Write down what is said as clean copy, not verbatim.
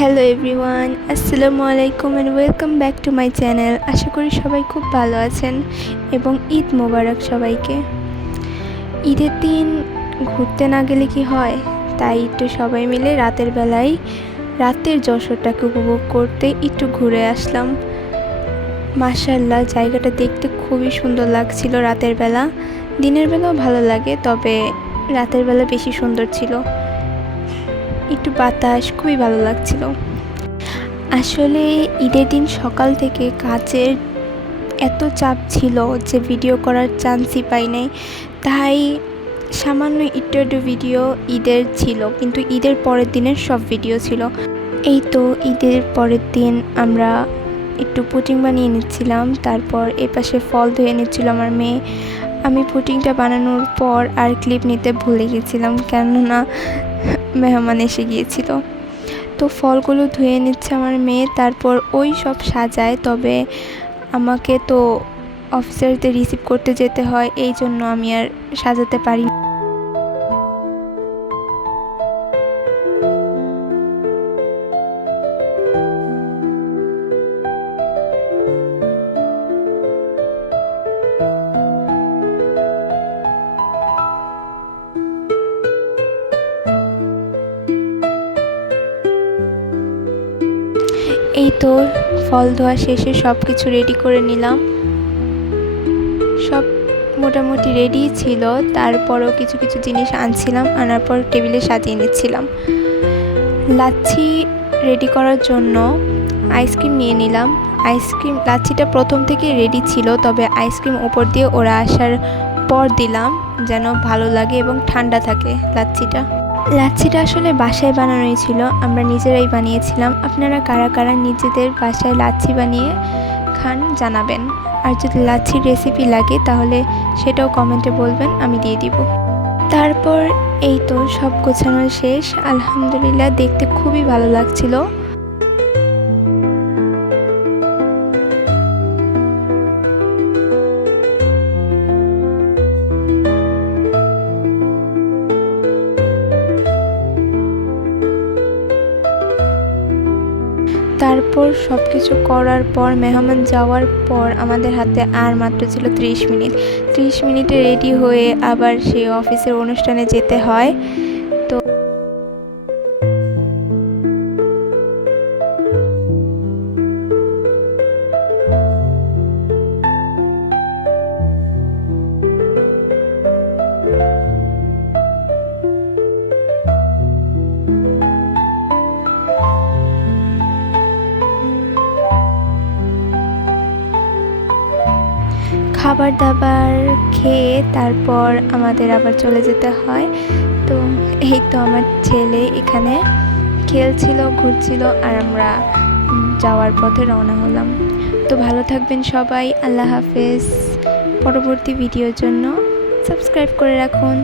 Hello everyone, আসসালামু আলাইকুম and welcome back to my channel. আশা করি সবাই খুব ভালো আছেন এবং ঈদ মোবারক সবাইকে। ঈদের দিন ঘুরতে না গেলে কি হয়, তাই একটু সবাই মিলে রাতের বেলায় রাতের যশোরটাকে উপভোগ করতে একটু ঘুরে আসলাম। মাশাআল্লাহ, জায়গাটা দেখতে খুবই সুন্দর লাগছিল রাতের বেলা। দিনের বেলাও ভালো লাগে, তবে রাতের বেলা বেশি সুন্দর ছিল। একটু বাতাস, খুবই ভালো লাগছিল। আসলে ঈদের দিন সকাল থেকে কাজের এত চাপ ছিল যে ভিডিও করার চান্সই পাই নাই, তাই সামান্য একটু ভিডিও ঈদের ছিল, কিন্তু ঈদের পরের দিনের সব ভিডিও ছিল। এই তো ঈদের পরের দিন আমরা একটু পুডিং বানিয়ে নিচ্ছিলাম, তারপর এপাশে ফল ধুয়ে নিচ্ছিল আমার মেয়ে। আমি পুডিংটা বানানোর পর আর ক্লিপ নিতে ভুলে গেছিলাম, কেননা মেহমান এসে গিয়েছিল। তো ফলগুলো ধুয়ে নিচ্ছে আমার মেয়ে, তারপর ওই সব সাজায়। তবে আমাকে তো অফিসারদের রিসিভ করতে যেতে হয়, এই জন্য আমি আর সাজাতে পারি। এই তো ফল ধোয়া শেষে সব কিছু রেডি করে নিলাম। সব মোটামুটি রেডি ছিল, তারপরও কিছু কিছু জিনিস আনছিলাম, আনার পর টেবিলে সাজিয়ে নিচ্ছিলাম। লাচ্ছি রেডি করার জন্য আইসক্রিম নিয়ে নিলাম। লাচ্ছিটা প্রথম থেকে রেডি ছিল, তবে আইসক্রিম উপর দিয়ে ওরা আসার পর দিলাম, যেন ভালো লাগে এবং ঠান্ডা থাকে লাচ্ছিটা আসলে বাসায় বানানোই ছিল, আমরা নিজেরাই বানিয়েছিলাম। আপনারা কারা কারা নিজেদের বাসায় লাচ্ছি বানিয়ে খান জানাবেন, আর যদি লাচ্ছির রেসিপি লাগে তাহলে সেটাও কমেন্টে বলবেন, আমি দিয়ে দিব। তারপর এই তো সব গোছানো শেষ, আলহামদুলিল্লাহ, দেখতে খুবই ভালো লাগছিল। তারপর সব কিছু করার পর মেহমান যাওয়ার পর আমাদের হাতে আর মাত্র ছিল 30 মিনিট। 30 মিনিটে রেডি হয়ে আবার সেই অফিসের অনুষ্ঠানে যেতে হয়। তো খাবার দাবার খেয়ে তারপর আমাদের আবার চলে যেতে হয়। তো এই তো আমার ছেলে এখানে খেলছিল, ঘুরছিল, আর আমরা যাওয়ার পথে রওনা হলাম। তো ভালো থাকবেন সবাই, আল্লাহ হাফেজ। পরবর্তী ভিডিওর জন্য সাবস্ক্রাইব করে রাখুন।